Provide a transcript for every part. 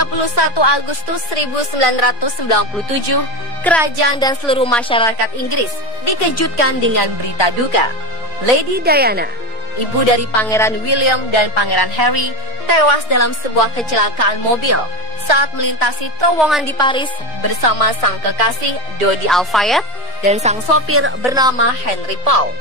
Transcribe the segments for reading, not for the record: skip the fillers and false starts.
31 Agustus 1997, kerajaan dan seluruh masyarakat Inggris dikejutkan dengan berita duka. Lady Diana, ibu dari Pangeran William dan Pangeran Harry, tewas dalam sebuah kecelakaan mobil saat melintasi terowongan di Paris bersama sang kekasih Dodi Al-Fayed dan sang sopir bernama Henry Paul.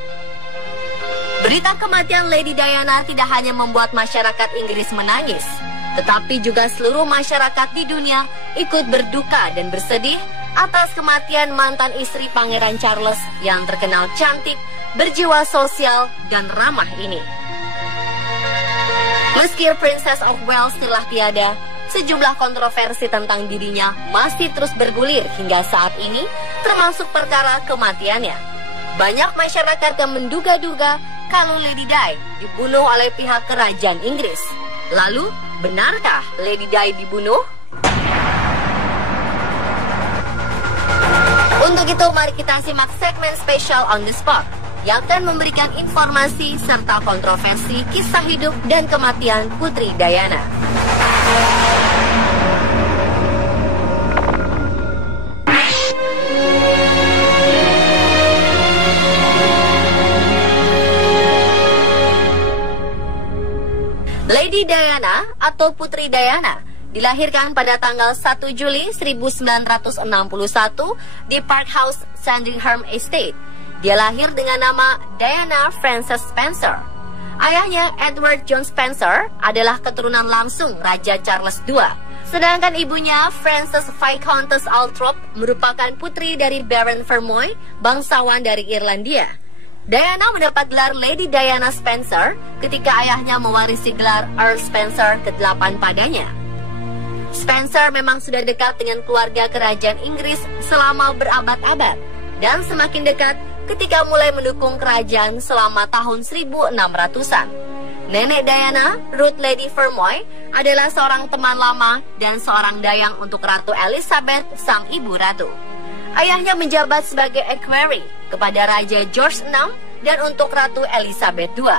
Berita kematian Lady Diana tidak hanya membuat masyarakat Inggris menangis, tetapi juga seluruh masyarakat di dunia ikut berduka dan bersedih atas kematian mantan istri Pangeran Charles yang terkenal cantik, berjiwa sosial, dan ramah ini. Meski Princess of Wales telah tiada, sejumlah kontroversi tentang dirinya masih terus bergulir hingga saat ini, termasuk perkara kematiannya. Banyak masyarakat yang menduga-duga kalau Lady Di dibunuh oleh pihak kerajaan Inggris. Lalu, benarkah Lady Di dibunuh? Untuk itu, mari kita simak segmen spesial On The Spot yang akan memberikan informasi serta kontroversi kisah hidup dan kematian Putri Diana. Lady Diana atau Putri Diana dilahirkan pada tanggal 1 Juli 1961 di Park House, Sandringham Estate. Dia lahir dengan nama Diana Frances Spencer. Ayahnya, Edward John Spencer, adalah keturunan langsung Raja Charles II. Sedangkan ibunya, Frances Viscountess Althorp, merupakan putri dari Baron Vermoy, bangsawan dari Irlandia. Diana mendapat gelar Lady Diana Spencer ketika ayahnya mewarisi gelar Earl Spencer ke-8 padanya. Spencer memang sudah dekat dengan keluarga kerajaan Inggris selama berabad-abad dan semakin dekat ketika mulai mendukung kerajaan selama tahun 1600-an. Nenek Diana, Ruth Lady Vermoy, adalah seorang teman lama dan seorang dayang untuk Ratu Elizabeth, sang ibu ratu. Ayahnya menjabat sebagai equerry kepada Raja George VI dan untuk Ratu Elizabeth II.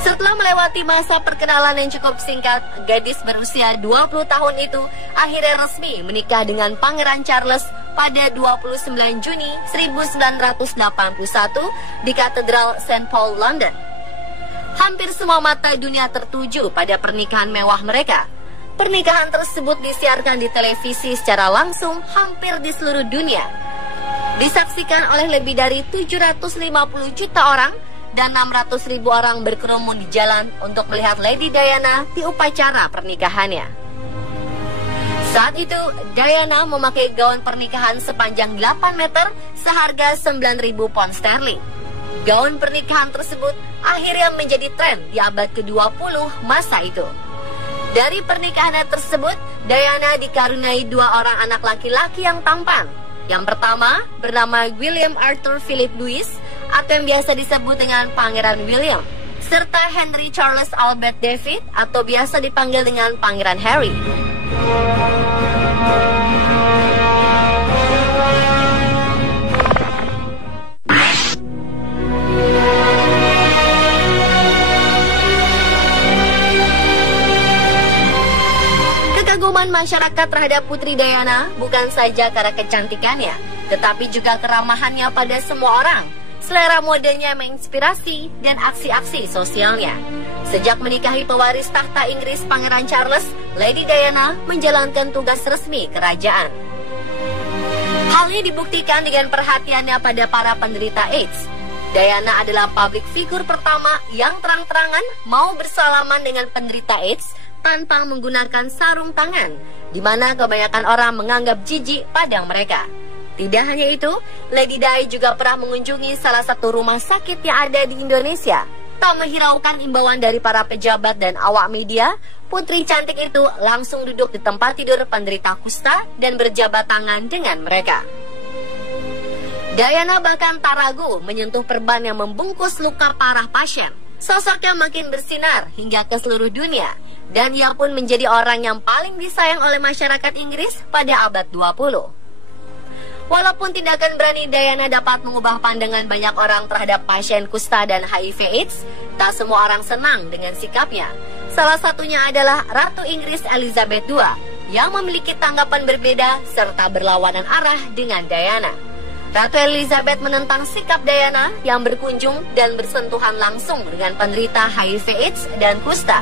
Setelah melewati masa perkenalan yang cukup singkat, gadis berusia 20 tahun itu akhirnya resmi menikah dengan Pangeran Charles pada 29 Juni 1981 di Katedral St. Paul, London. Hampir semua mata dunia tertuju pada pernikahan mewah mereka. Pernikahan tersebut disiarkan di televisi secara langsung hampir di seluruh dunia. Disaksikan oleh lebih dari 750 juta orang dan 600.000 orang berkerumun di jalan untuk melihat Lady Diana di upacara pernikahannya. Saat itu, Diana memakai gaun pernikahan sepanjang 8 meter seharga 9.000 pound sterling. Gaun pernikahan tersebut akhirnya menjadi tren di abad ke-20 masa itu. Dari pernikahannya tersebut, Diana dikaruniai 2 orang anak laki-laki yang tampan. Yang pertama bernama William Arthur Philip Louis atau yang biasa disebut dengan Pangeran William, serta Henry Charles Albert David atau biasa dipanggil dengan Pangeran Harry. Kekaguman masyarakat terhadap Putri Diana bukan saja karena kecantikannya, tetapi juga keramahannya pada semua orang. Selera modenya menginspirasi dan aksi-aksi sosialnya. Sejak menikahi pewaris tahta Inggris Pangeran Charles, Lady Diana menjalankan tugas resmi kerajaan. Hal ini dibuktikan dengan perhatiannya pada para penderita AIDS. Diana adalah publik figur pertama yang terang-terangan mau bersalaman dengan penderita AIDS tanpa menggunakan sarung tangan, di mana kebanyakan orang menganggap jijik pada mereka. Tidak hanya itu, Lady Di juga pernah mengunjungi salah satu rumah sakit yang ada di Indonesia. Tak menghiraukan imbauan dari para pejabat dan awak media, putri cantik itu langsung duduk di tempat tidur penderita kusta dan berjabat tangan dengan mereka. Diana bahkan tak ragu menyentuh perban yang membungkus luka parah pasien. Sosoknya makin bersinar hingga ke seluruh dunia. dan ia pun menjadi orang yang paling disayang oleh masyarakat Inggris pada abad 20. Walaupun tindakan berani Diana dapat mengubah pandangan banyak orang terhadap pasien kusta dan HIV/AIDS, tak semua orang senang dengan sikapnya. Salah satunya adalah Ratu Inggris Elizabeth II yang memiliki tanggapan berbeda serta berlawanan arah dengan Diana. Ratu Elizabeth menentang sikap Diana yang berkunjung dan bersentuhan langsung dengan penderita HIV/AIDS dan kusta,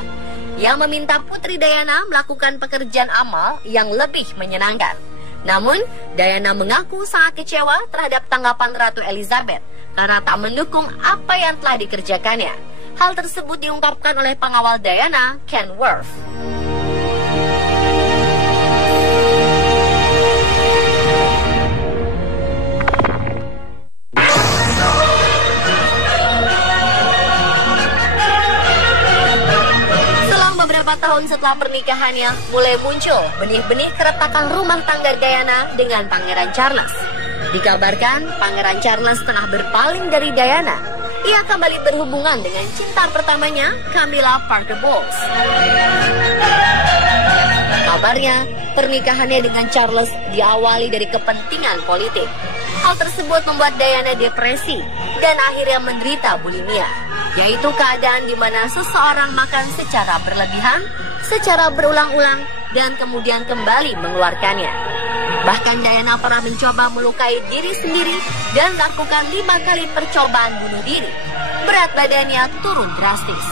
yang meminta Putri Diana melakukan pekerjaan amal yang lebih menyenangkan. Namun, Diana mengaku sangat kecewa terhadap tanggapan Ratu Elizabeth karena tak mendukung apa yang telah dikerjakannya. Hal tersebut diungkapkan oleh pengawal Diana, Ken Worth. Beberapa tahun setelah pernikahannya, mulai muncul benih-benih keretakan rumah tangga Diana dengan Pangeran Charles. Dikabarkan Pangeran Charles tengah berpaling dari Diana. Ia kembali berhubungan dengan cinta pertamanya, Camilla Parker Bowles. Kabarnya, pernikahannya dengan Charles diawali dari kepentingan politik. Hal tersebut membuat Diana depresi dan akhirnya menderita bulimia, yaitu keadaan di mana seseorang makan secara berlebihan, secara berulang-ulang, dan kemudian kembali mengeluarkannya. Bahkan Diana pernah mencoba melukai diri sendiri dan melakukan 5 kali percobaan bunuh diri. Berat badannya turun drastis.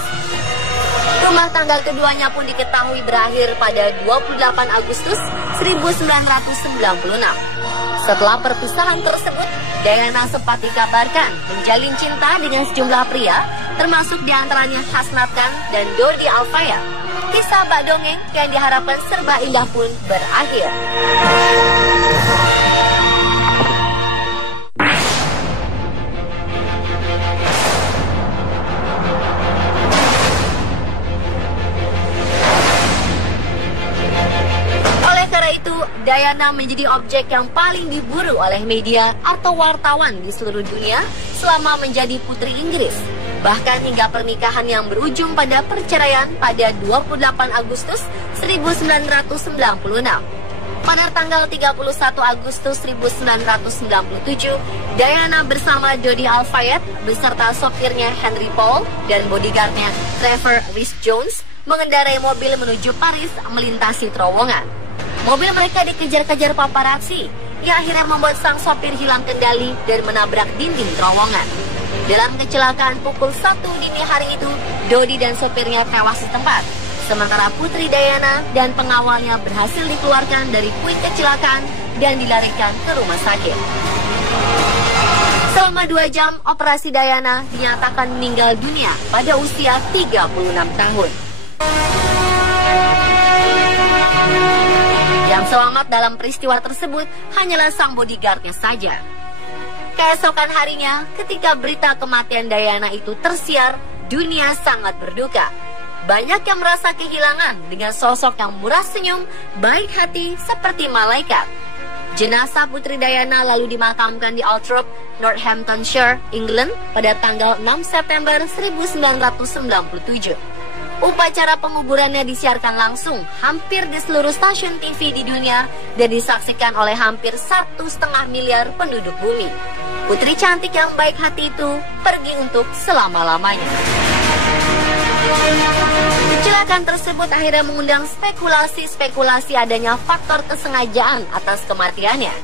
Rumah tangga keduanya pun diketahui berakhir pada 28 Agustus 1996. Setelah perpisahan tersebut, Diana sempat dikabarkan menjalin cinta dengan sejumlah pria, termasuk diantaranya Hasnat Khan dan Dodi Al-Fayed. Kisah bak dongeng yang diharapkan serba indah pun berakhir. Diana menjadi objek yang paling diburu oleh media atau wartawan di seluruh dunia selama menjadi Putri Inggris. Bahkan hingga pernikahan yang berujung pada perceraian pada 28 Agustus 1996. Pada tanggal 31 Agustus 1997, Diana bersama Dodi Al-Fayed beserta sopirnya Henry Paul dan bodyguardnya Trevor Rhys-Jones mengendarai mobil menuju Paris melintasi terowongan. Mobil mereka dikejar-kejar paparazzi, yang akhirnya membuat sang sopir hilang kendali dan menabrak dinding terowongan. Dalam kecelakaan pukul 1 dini hari itu, Dodi dan sopirnya tewas di tempat, sementara Putri Diana dan pengawalnya berhasil dikeluarkan dari puing kecelakaan dan dilarikan ke rumah sakit. Selama 2 jam, operasi Diana dinyatakan meninggal dunia pada usia 36 tahun. Yang selamat dalam peristiwa tersebut hanyalah sang bodyguardnya saja. Keesokan harinya, ketika berita kematian Diana itu tersiar, dunia sangat berduka. Banyak yang merasa kehilangan dengan sosok yang murah senyum, baik hati seperti malaikat. Jenazah Putri Diana lalu dimakamkan di Althorp, Northamptonshire, England pada tanggal 6 September 1997. Upacara penguburannya disiarkan langsung hampir di seluruh stasiun TV di dunia dan disaksikan oleh hampir 1,5 miliar penduduk bumi. Putri cantik yang baik hati itu pergi untuk selama-lamanya. Kecelakaan tersebut akhirnya mengundang spekulasi adanya faktor kesengajaan atas kematiannya.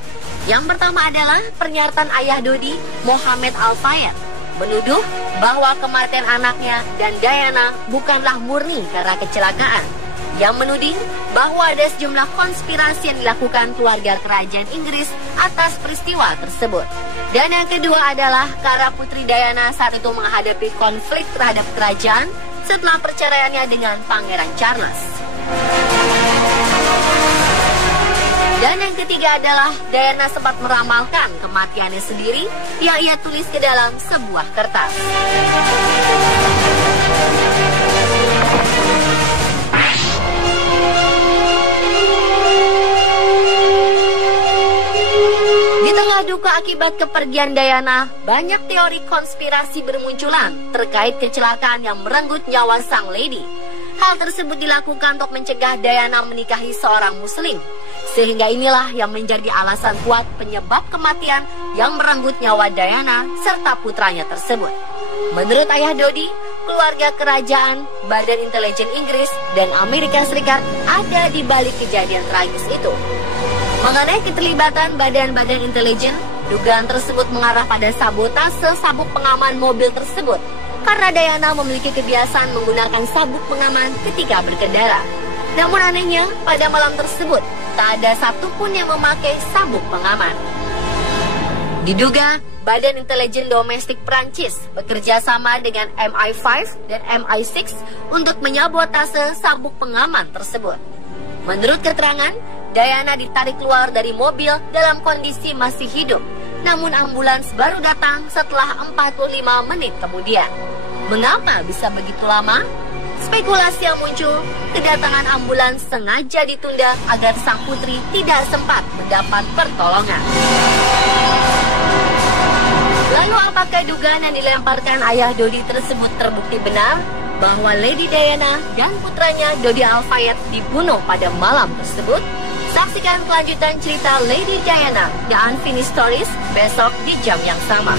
Yang pertama adalah pernyataan ayah Dodi, Mohammed Al-Fayed, menuduh bahwa kematian anaknya dan Diana bukanlah murni karena kecelakaan, yang menuding bahwa ada sejumlah konspirasi yang dilakukan keluarga kerajaan Inggris atas peristiwa tersebut. Dan yang kedua adalah karena Putri Diana saat itu menghadapi konflik terhadap kerajaan setelah perceraiannya dengan Pangeran Charles. Dan yang ketiga adalah Diana sempat meramalkan kematiannya sendiri yang ia tulis ke dalam sebuah kertas. Di tengah duka akibat kepergian Diana, banyak teori konspirasi bermunculan terkait kecelakaan yang merenggut nyawa sang lady. Hal tersebut dilakukan untuk mencegah Diana menikahi seorang muslim. Sehingga inilah yang menjadi alasan kuat penyebab kematian yang merenggut nyawa Diana serta putranya tersebut. Menurut ayah Dodi, keluarga kerajaan, Badan Intelijen Inggris, dan Amerika Serikat ada di balik kejadian tragis itu. Mengenai keterlibatan badan-badan intelijen, dugaan tersebut mengarah pada sabotase sabuk pengaman mobil tersebut karena Diana memiliki kebiasaan menggunakan sabuk pengaman ketika berkendara. Namun anehnya, pada malam tersebut, tak ada satupun yang memakai sabuk pengaman. Diduga, Badan Intelijen Domestik Prancis bekerja sama dengan MI5 dan MI6 untuk menyabotase sabuk pengaman tersebut. Menurut keterangan, Diana ditarik keluar dari mobil dalam kondisi masih hidup. Namun ambulans baru datang setelah 45 menit kemudian. Mengapa bisa begitu lama? Spekulasi yang muncul, kedatangan ambulans sengaja ditunda agar sang putri tidak sempat mendapat pertolongan. Lalu apakah dugaan yang dilemparkan ayah Dodi tersebut terbukti benar? Bahwa Lady Diana dan putranya Dodi Al-Fayed dibunuh pada malam tersebut? Saksikan kelanjutan cerita Lady Diana, The Unfinished Stories, besok di jam yang sama.